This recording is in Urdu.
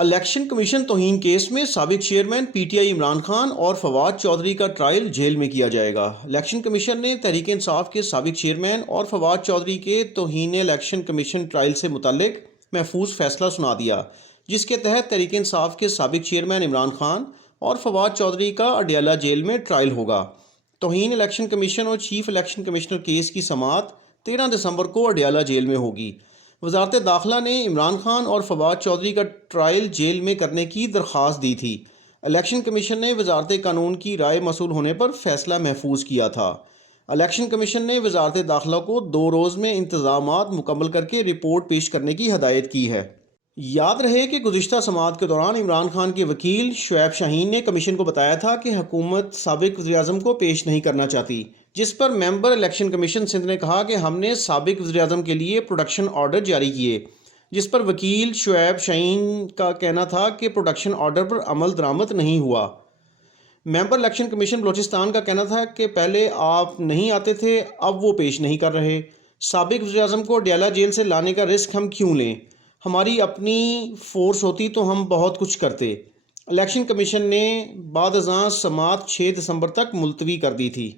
الیکشن کمیشن توہین کیس میں سابق chairman P T I Imran Khan اور فواد چودھری کا ٹرائل جیل میں کیا جائے گا۔ الیکشن کمیشن نے تحریک انصاف کے سابق چیئرمین اور فواد چودھری کے توہین الیکشن کمیشن ٹرائل سے متعلق محفوظ فیصلہ سنا دیا، جس کے تحت تحریک انصاف کے سابق چیئرمین عمران خان اور فواد چودھری کا اڈیالہ جیل میں ٹرائل ہوگا۔ توہین الیکشن کمیشن اور چیف الیکشن کمشنر کیس کی سماعت 13 دسمبر کو اڈیالہ جیل میں ہوگی۔ وزارت داخلہ نے عمران خان اور فواد چودھری کا ٹرائل جیل میں کرنے کی درخواست دی تھی۔ الیکشن کمیشن نے وزارت قانون کی رائے موصول ہونے پر فیصلہ محفوظ کیا تھا۔ الیکشن کمیشن نے وزارت داخلہ کو 2 روز میں انتظامات مکمل کر کے رپورٹ پیش کرنے کی ہدایت کی ہے۔ یاد رہے کہ گزشتہ سماعت کے دوران عمران خان کے وکیل شعیب شاہین نے کمیشن کو بتایا تھا کہ حکومت سابق وزیراعظم کو پیش نہیں کرنا چاہتی، جس پر ممبر الیکشن کمیشن سندھ نے کہا کہ ہم نے سابق وزیراعظم کے لیے پروٹیکشن آرڈر جاری کیے، جس پر وکیل شعیب شاہین کا کہنا تھا کہ پروٹیکشن آرڈر پر عمل درآمد نہیں ہوا۔ ممبر الیکشن کمیشن بلوچستان کا کہنا تھا کہ پہلے آپ نہیں آتے تھے، اب وہ پیش نہیں کر رہے۔ سابق وزیراعظم کو اڈیالہ جیل سے لانے کا رسک ہم کیوں لیں؟ ہماری اپنی فورس ہوتی تو ہم بہت کچھ کرتے۔ الیکشن کمیشن نے بعد ازاں سماعت 6 دسمبر تک ملتوی کر دی تھی۔